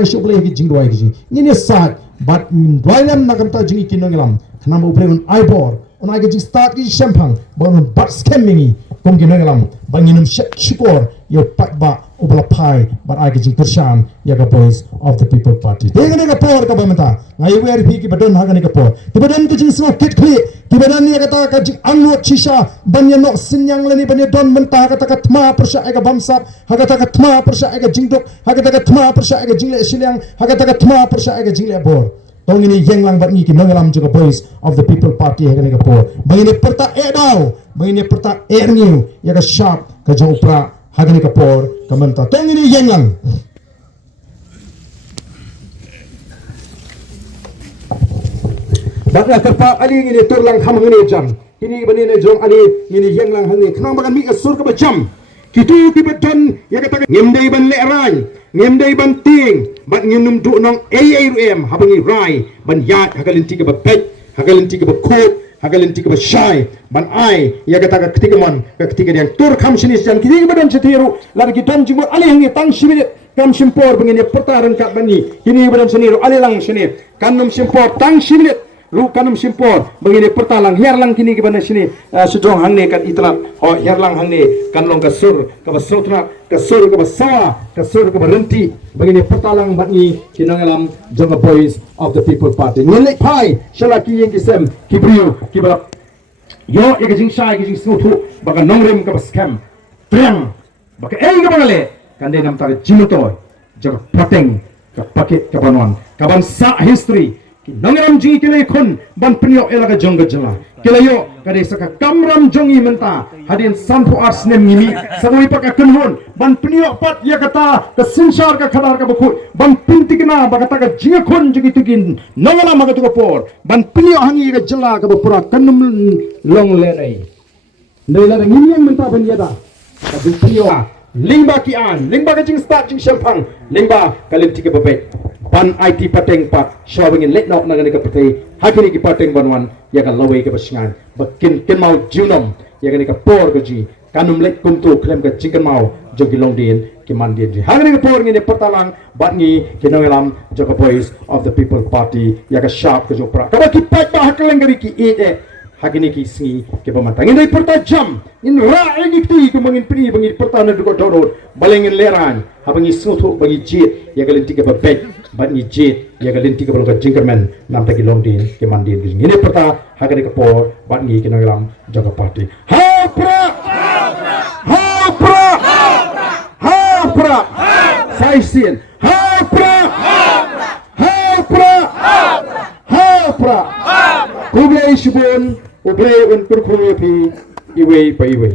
ai show boleh ki jing doi ki ni sat but doi lam na kam ta jing ki nongelam khana mo boleh on ai bor on ai ki jing start ki champagne bon but scamming kom ki nongelam banginum shikor yo pat ba ubla pai but ai ki jing pershan ya ka boys of the people party dengane ka por ka bamata ngai wer phi ki badon ha ka por ti badon ki jing so kit kli ti badon ni kata ka jing anno chisha banya no sinyang leni banya don menta kata ka thma persha ai ka bamsap ha kata ka thma persha ai ka jing dok ha kata ka thma persha ai ka jing le silyang ha kata ka thma persha ai ka jing le bor tong ini yang lang bat ni ki nongalam juga boys of the people party ha ka por bangini perta e daw bangini perta e new ya ka sharp ka jopra hagani kapor kamanta tong ini yang lang bakla kerpa ali ini turlang hamang ini jam ini bani ne jong ali ini yang lang hangi khnang bagan mi asur ka jam kitu ki beton ya kata ngemdai ban le rai ngemdai ban ting bat nginum du nong aam habangi rai ban yat hagalinti ka pet hagalinti ka khop hagalinti ka shai ban ai ya kata ketika mon ketika yang tur kham sinis jan kini badan setiru lagi don jimbo ali hangi tang simit kam simpor bengini pertaran kat bani kini badan seniru ali lang sini kanum simpor tang simit lu kanum simpor bengini pertalang herlang kini ke bana sini sejong hangne kan itla oh herlang hangne kan long kasur ka basotra kasur ka basawa kasur ka berhenti bengini pertalang bani kinangalam jonga boys of the people party nilek pai shalaki yang kisem kibriu kibala yo ikajing shai ikajing sutu baka nongrem ka scam triang baka ka bangale kan de nam tar jimuto jonga poteng ka paket ka banon ka ban sa history nangram jingi kile khon ban pnio elaga jongga jala kilayo kade saka kamram jongi menta hadin sampu ars nem ngimi sagoi paka kunhon ban pnio pat ya kata ka sinsar ka khadar ka bukhu ban pintikna bagata ka jinga khon jingi tugin nangala magatu ko por ban pnio hangi ka jala ka pura kanum long le nei neila ngimi menta ban yada ka pnio lingba ki an lingba ka jing start jing champang lingba kalim tike babe ban IT pateng pat shawingin let nok nagani ka patay hakini ki pateng banwan ya ka laway ka basingan bakin ken mau junom ya gani ka por ka ji kanum let kumtu klem ka chicken mau jogi long din ki mandin ji hakini ka por ngini pertalang bat ngi kinongelam joka boys of the people party ya ka sharp ka jopra ka ki pat ba hakeleng gari ki ite hakini ki singi ke pamantang ini perta jam in ra ini ti ke mangin pri bangi perta na duko dorot balengin leran habangi sutu bagi jit ya galin ti ke babek bat ni jit ya galin ti ke balong jingkerman nam ta ki longdin ke mandin ini perta hakini ke por bat ni kinolam jaga party ha pra ha pra ha pra sai sin ha pra ha pra ha pra kublai shibun Ublay un kurkumi pi iwe pa iwe.